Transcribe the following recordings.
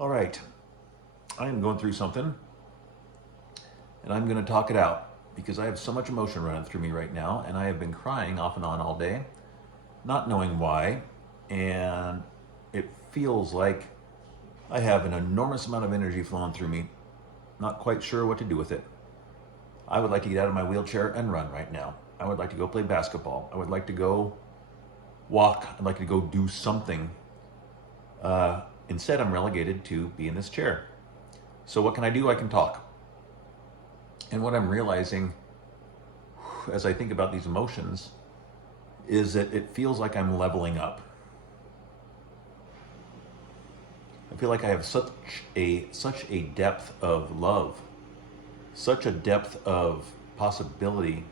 All right, I am going through something and I'm going to talk it out because I have so much emotion running through me right now and I have been crying off and on all day, not knowing why. And it feels like I have an enormous amount of energy flowing through me, not quite sure what to do with it. I would like to get out of my wheelchair and run right now. I would like to go play basketball. I would like to go walk. I'd like to go do something. Instead, I'm relegated to be in this chair. So what can I do? I can talk. And what I'm realizing as I think about these emotions is that it feels like I'm leveling up. I feel like I have such a depth of love, such a depth of possibility,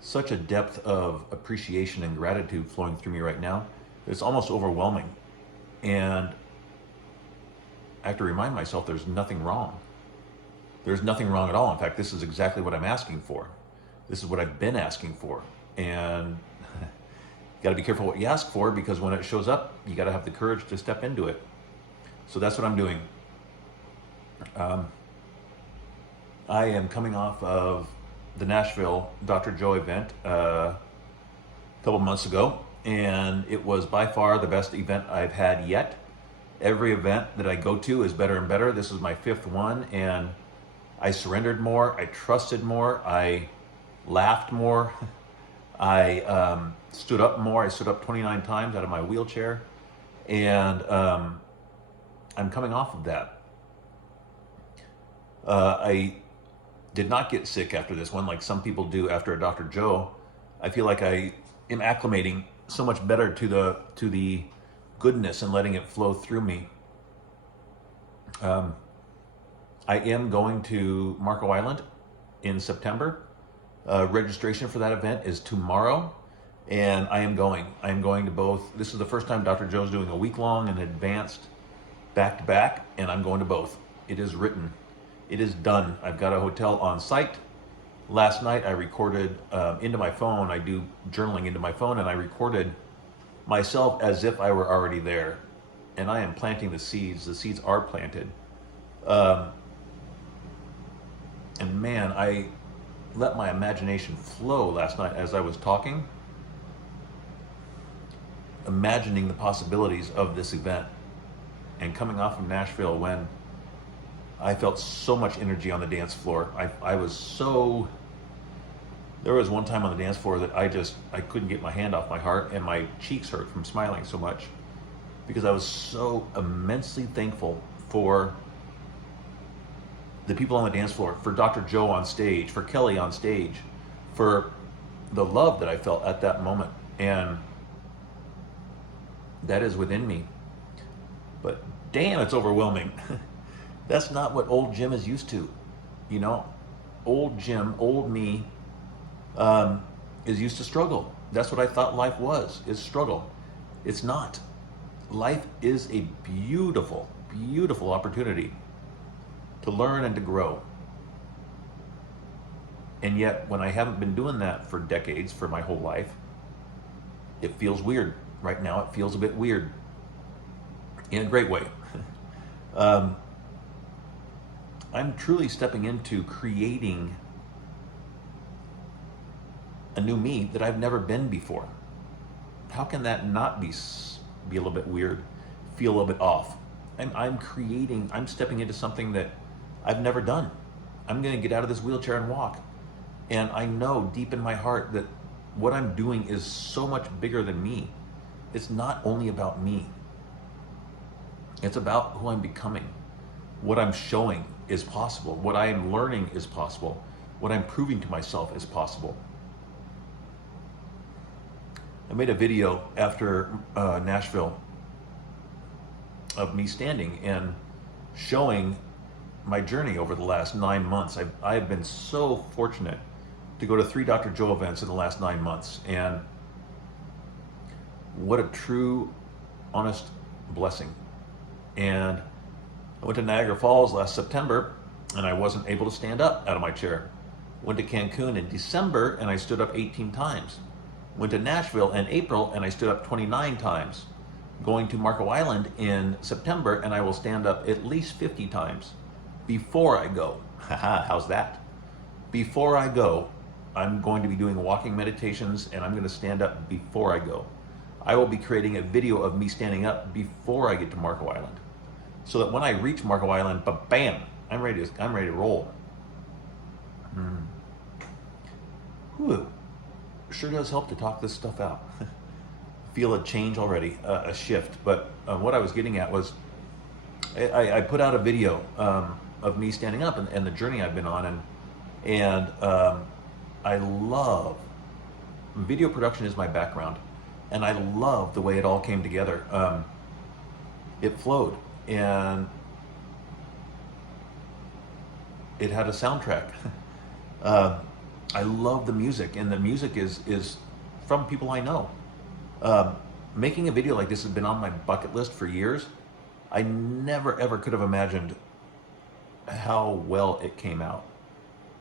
such a depth of appreciation and gratitude flowing through me right now. It's almost overwhelming. And I have to remind myself there's nothing wrong. There's nothing wrong at all. In fact, this is exactly what I'm asking for. This is what I've been asking for. And you got to be careful what you ask for, because when it shows up, you got to have the courage to step into it. So that's what I'm doing. I am coming off of the Nashville Dr. Joe event a couple months ago, and it was by far the best event I've had yet. Every event that I go to is better and better. This is my fifth one, and I surrendered more, I trusted more, I laughed more, I stood up more. I stood up 29 times out of my wheelchair, and I'm coming off of that. I did not get sick after this one like some people do after a Dr. Joe. I feel like I am acclimating so much better to the goodness and letting it flow through me. I am going to Marco Island in September. Registration for that event is tomorrow, and I am going. I am going to both. This is the first time Dr. Joe's doing a week-long and advanced back-to-back, and I'm going to both. It is written. It is done. I've got a hotel on site. Last night I recorded into my phone. I do journaling into my phone, and I recorded myself as if I were already there. And I am planting the seeds. The seeds are planted. And man, I let my imagination flow last night as I was talking, imagining the possibilities of this event. And coming off from Nashville, when I felt so much energy on the dance floor, I was so, there was one time on the dance floor that I couldn't get my hand off my heart, and my cheeks hurt from smiling so much, because I was so immensely thankful for the people on the dance floor, for Dr. Joe on stage, for Kelly on stage, for the love that I felt at that moment. And that is within me. But damn, it's overwhelming. That's not what old Jim is used to. You know, old Jim, old me, is used to struggle. That's what I thought life was, is struggle. It's not. Life is a beautiful, beautiful opportunity to learn and to grow. And yet, when I haven't been doing that for decades, for my whole life, it feels weird. Right now, it feels a bit weird. In a great way. I'm truly stepping into creating a new me that I've never been before. How can that not be a little bit weird, feel a little bit off? I'm stepping into something that I've never done. I'm going to get out of this wheelchair and walk. And I know deep in my heart that what I'm doing is so much bigger than me. It's not only about me. It's about who I'm becoming. What I'm showing is possible. What I am learning is possible. What I'm proving to myself is possible. I made a video after Nashville of me standing and showing my journey over the last 9 months. I've been so fortunate to go to 3 Dr. Joe events in the last 9 months, and what a true, honest blessing. And I went to Niagara Falls last September, and I wasn't able to stand up out of my chair. Went to Cancun in December, and I stood up 18 times. Went to Nashville in April, and I stood up 29 times. going to Marco Island in September, and I will stand up at least 50 times before I go. Haha, how's that? Before I go, I'm going to be doing walking meditations, and I'm going to stand up before I go. I will be creating a video of me standing up before I get to Marco Island, so that when I reach Marco Island, bam, I'm ready to roll. Whew. Sure does help to talk this stuff out. Feel a change already, a shift. But what I was getting at was, I put out a video of me standing up and the journey I've been on, and I love video production is my background, and I love the way it all came together. It flowed, and it had a soundtrack. I love the music, and the music is from people I know. Making a video like this has been on my bucket list for years. I never ever could have imagined how well it came out.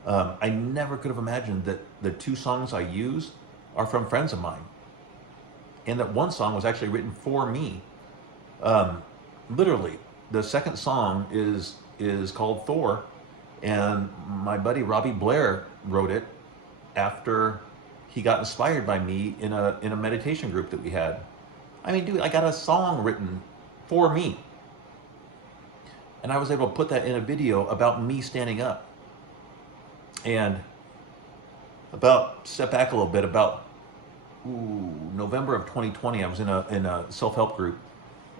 I never could have imagined that the 2 songs I use are from friends of mine, and that one song was actually written for me. Literally, the second song is called Thor, and my buddy Robbie Blair wrote it after he got inspired by me in a meditation group that we had. I mean, dude, I got a song written for me, and I was able to put that in a video about me standing up. And step back a little bit, about November of 2020, I was in a self-help group,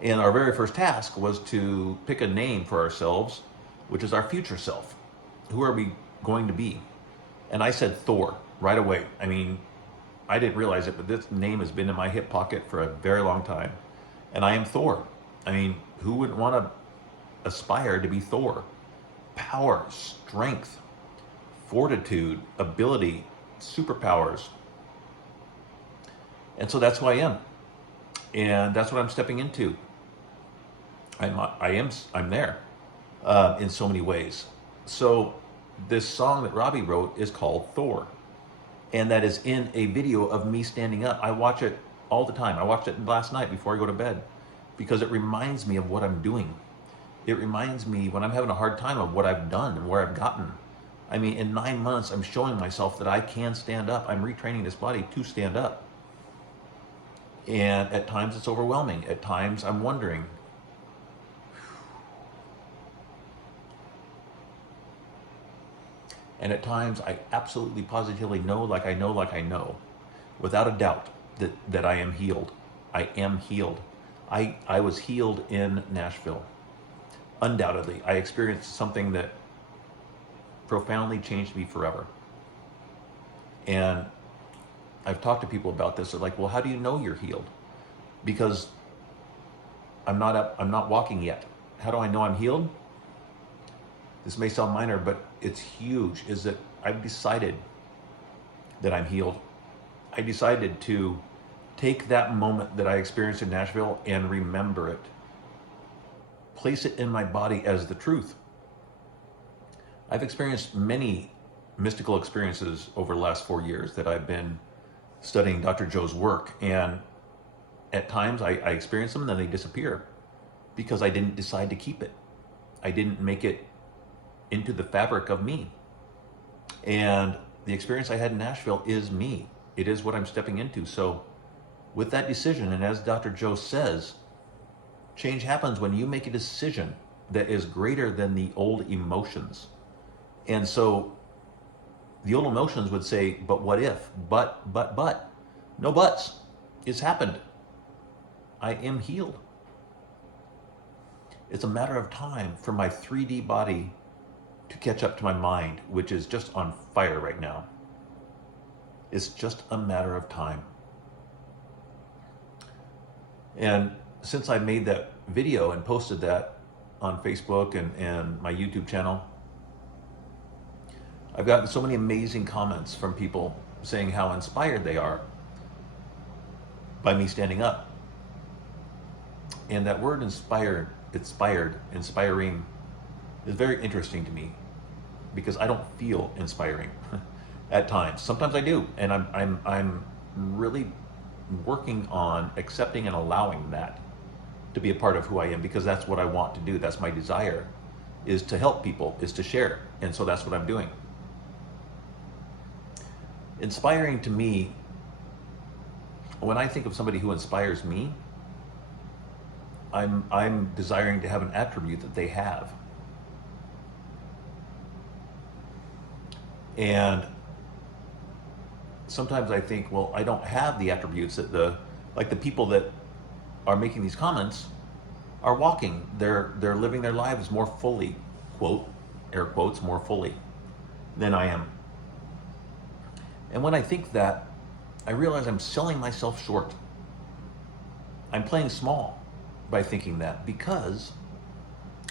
and our very first task was to pick a name for ourselves, which is our future self. Who are we going to be? And I said Thor right away. I mean, I didn't realize it, but this name has been in my hip pocket for a very long time. And I am Thor. I mean, who wouldn't want to aspire to be Thor? Power, strength, fortitude, ability, superpowers. And so that's who I am. And that's what I'm stepping into. I'm there in so many ways. So this song that Robbie wrote is called Thor. And that is in a video of me standing up. I watch it all the time. I watched it last night before I go to bed, because it reminds me of what I'm doing. It reminds me when I'm having a hard time of what I've done and where I've gotten. I mean, in 9 months, I'm showing myself that I can stand up. I'm retraining this body to stand up. And at times it's overwhelming. At times I'm wondering, and at times I absolutely positively know, like I know, without a doubt, that I am healed. I am healed. I was healed in Nashville. Undoubtedly, I experienced something that profoundly changed me forever. And I've talked to people about this. They're like, well, how do you know you're healed? Because I'm not walking yet. How do I know I'm healed? This may sound minor, but it's huge, is that I've decided that I'm healed. I decided to take that moment that I experienced in Nashville and remember it. Place it in my body as the truth. I've experienced many mystical experiences over the last 4 years that I've been studying Dr. Joe's work, and at times I experience them and then they disappear because I didn't decide to keep it. I didn't make it into the fabric of me. And the experience I had in Nashville is me. It is what I'm stepping into. So with that decision, and as Dr. Joe says, change happens when you make a decision that is greater than the old emotions. And so the old emotions would say, but what if? But. No buts. It's happened. I am healed. It's a matter of time for my 3D body to catch up to my mind, which is just on fire right now. It's just a matter of time. And since I made that video and posted that on Facebook and my YouTube channel, I've gotten so many amazing comments from people saying how inspired they are by me standing up. And that word inspiring, is very interesting to me, because I don't feel inspiring at times. Sometimes I do, and I'm really working on accepting and allowing that. to be a part of who I am, because that's what I want to do. That's my desire, is to help people, is to share. And so that's what I'm doing. Inspiring to me, when I think of somebody who inspires me, I'm desiring to have an attribute that they have. And sometimes I think, well, I don't have the attributes that the people that are making these comments are walking. They're living their lives more fully, quote, air quotes, more fully than I am. And when I think that, I realize I'm selling myself short. I'm playing small by thinking that, because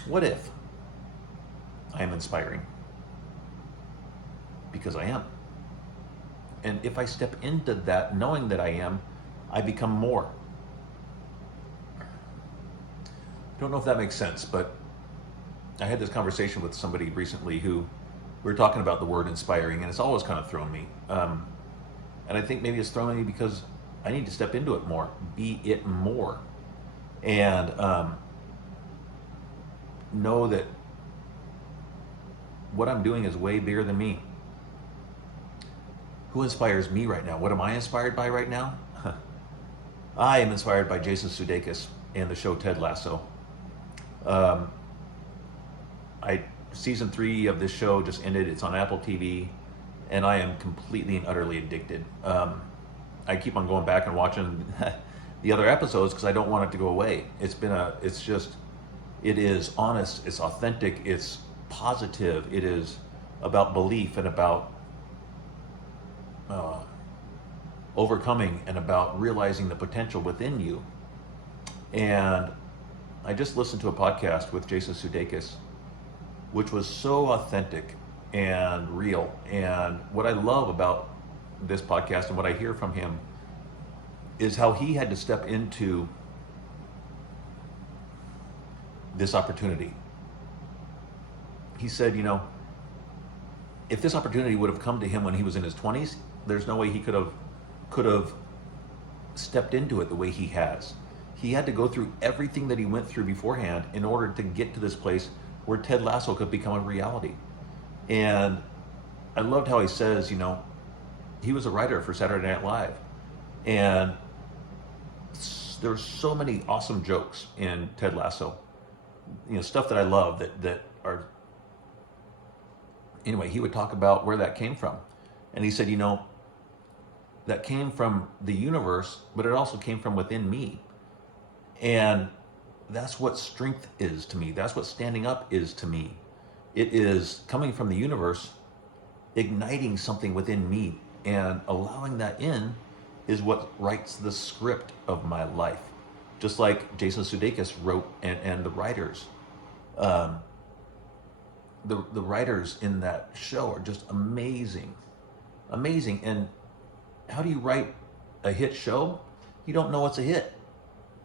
what if I am inspiring? Because I am. And if I step into that knowing that I am, I become more. I don't know if that makes sense, but I had this conversation with somebody recently who we were talking about the word inspiring, and it's always kind of thrown me. And I think maybe it's thrown me because I need to step into it more, be it more, and know that what I'm doing is way bigger than me. Who inspires me right now? What am I inspired by right now? I am inspired by Jason Sudeikis and the show Ted Lasso. Season 3 of this show just ended. It's on Apple TV, and I am completely and utterly addicted. I keep on going back and watching the other episodes because I don't want it to go away. It is honest, it's authentic, it's positive, it is about belief and about overcoming and about realizing the potential within you. And I just listened to a podcast with Jason Sudeikis, which was so authentic and real. And what I love about this podcast and what I hear from him is how he had to step into this opportunity. He said, if this opportunity would have come to him when he was in his 20s, there's no way he could have stepped into it the way he has. He had to go through everything that he went through beforehand in order to get to this place where Ted Lasso could become a reality. And I loved how he says, he was a writer for Saturday Night Live, and there's so many awesome jokes in Ted Lasso, stuff that I love that are. Anyway, he would talk about where that came from, and he said, that came from the universe, but it also came from within me, and that's what strength is to me. That's what standing up is to me. It is coming from the universe, igniting something within me, and allowing that in is what writes the script of my life. Just like Jason Sudeikis wrote, and the writers, the writers in that show are just amazing. And how do you write a hit show? You don't know it's a hit.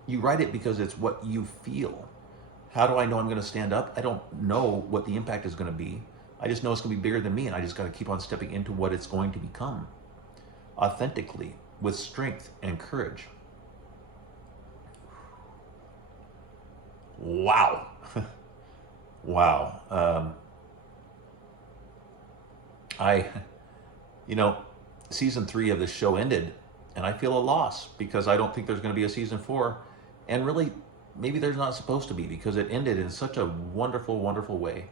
You write it because it's what you feel. How do I know I'm going to stand up? I don't know what the impact is going to be. I just know it's going to be bigger than me, and I just got to keep on stepping into what it's going to become, authentically, with strength and courage. Wow. Wow. Season 3 of this show ended, and I feel a loss because I don't think there's going to be a season 4. And really, maybe there's not supposed to be, because it ended in such a wonderful, wonderful way.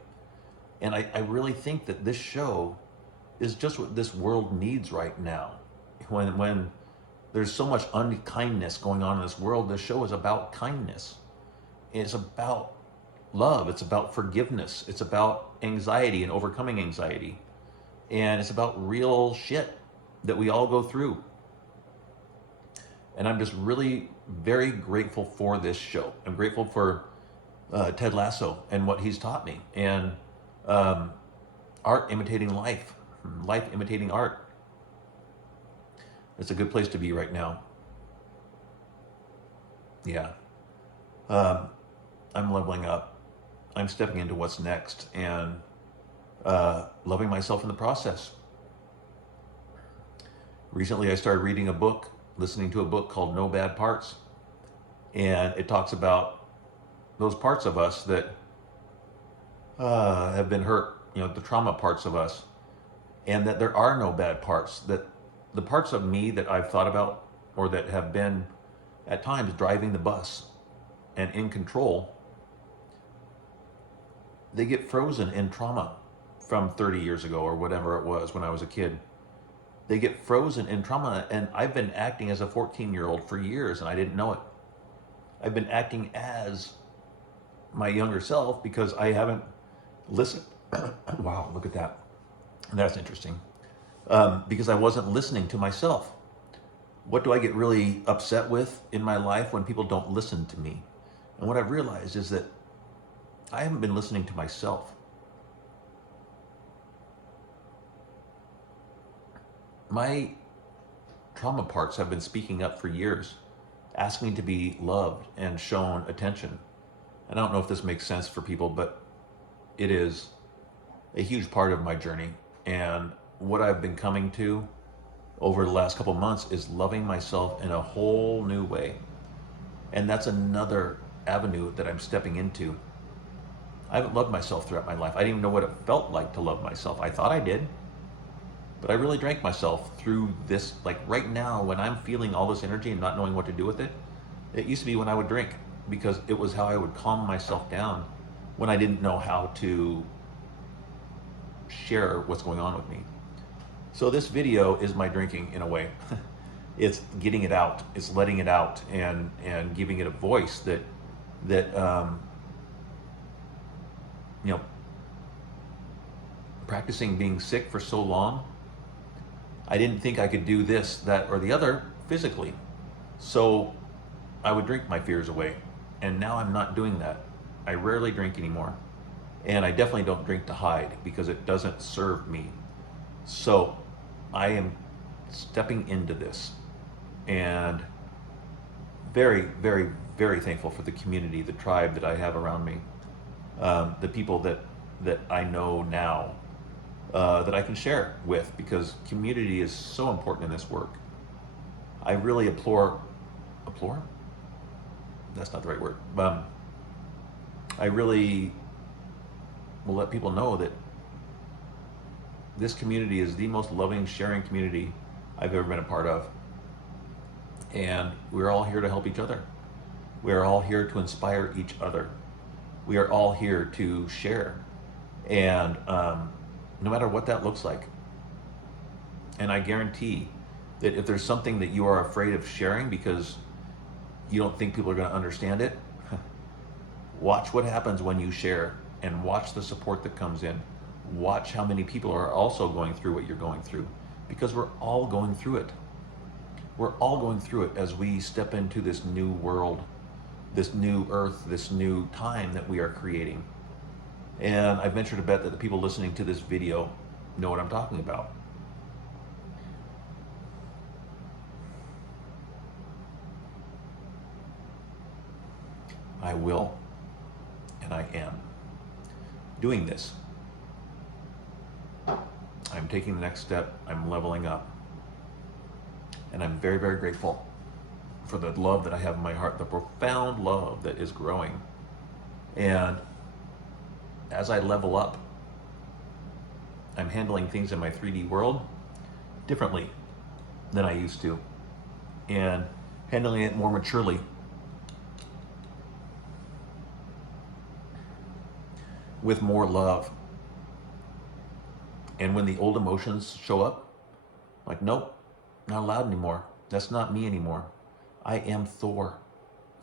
And I really think that this show is just what this world needs right now. When there's so much unkindness going on in this world, this show is about kindness. It's about love. It's about forgiveness. It's about anxiety and overcoming anxiety. And it's about real shit that we all go through. And I'm just really very grateful for this show. I'm grateful for Ted Lasso and what he's taught me. And art imitating life, life imitating art. It's a good place to be right now. Yeah. I'm leveling up. I'm stepping into what's next, and loving myself in the process. Recently, I started reading a book, listening to a book called No Bad Parts. And it talks about those parts of us that have been hurt, the trauma parts of us, and that there are no bad parts. That the parts of me that I've thought about or that have been at times driving the bus and in control, they get frozen in trauma from 30 years ago or whatever it was when I was a kid. They get frozen in trauma, and I've been acting as a 14-year-old for years and I didn't know it. I've been acting as my younger self because I haven't listened. Wow, look at that. That's interesting. Because I wasn't listening to myself. What do I get really upset with in my life? When people don't listen to me. And what I've realized is that I haven't been listening to myself. My trauma parts have been speaking up for years, asking to be loved and shown attention. And I don't know if this makes sense for people, but it is a huge part of my journey. And what I've been coming to over the last couple months is loving myself in a whole new way. And that's another avenue that I'm stepping into. I haven't loved myself throughout my life. I didn't even know what it felt like to love myself. I thought I did, but I really drank myself through this. Like right now, when I'm feeling all this energy and not knowing what to do with it, it used to be when I would drink, because it was how I would calm myself down when I didn't know how to share what's going on with me. So this video is my drinking in a way. It's getting it out, it's letting it out, and giving it a voice that practicing being sick for so long, I didn't think I could do this, that, or the other physically. So I would drink my fears away. And now I'm not doing that. I rarely drink anymore. And I definitely don't drink to hide, because it doesn't serve me. So I am stepping into this, and very, very, very thankful for the community, the tribe that I have around me, the people that I know now, that I can share with, because community is so important in this work. I really implore? That's not the right word. I really will let people know that this community is the most loving, sharing community I've ever been a part of. And we're all here to help each other. We are all here to inspire each other. We are all here to share. And no matter what that looks like. And I guarantee that if there's something that you are afraid of sharing because you don't think people are going to understand it, watch what happens when you share, and watch the support that comes in. Watch how many people are also going through what you're going through, because we're all going through it. We're all going through it as we step into this new world, this new earth, this new time that we are creating. And I've ventured to bet that the people listening to this video know what I'm talking about. I will, and I am doing this. I'm taking the next step. I'm leveling up. And I'm very, very grateful for the love that I have in my heart, the profound love that is growing. And as I level up, I'm handling things in my 3D world differently than I used to, and handling it more maturely. With more love. And when the old emotions show up, like, nope, not allowed anymore. That's not me anymore. I am Thor.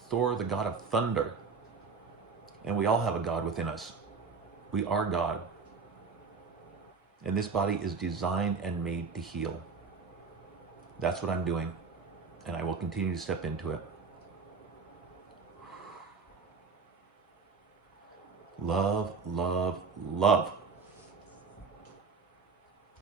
Thor, the god of thunder. And we all have a god within us. We are God. And this body is designed and made to heal. That's what I'm doing. And I will continue to step into it. Love, love, love.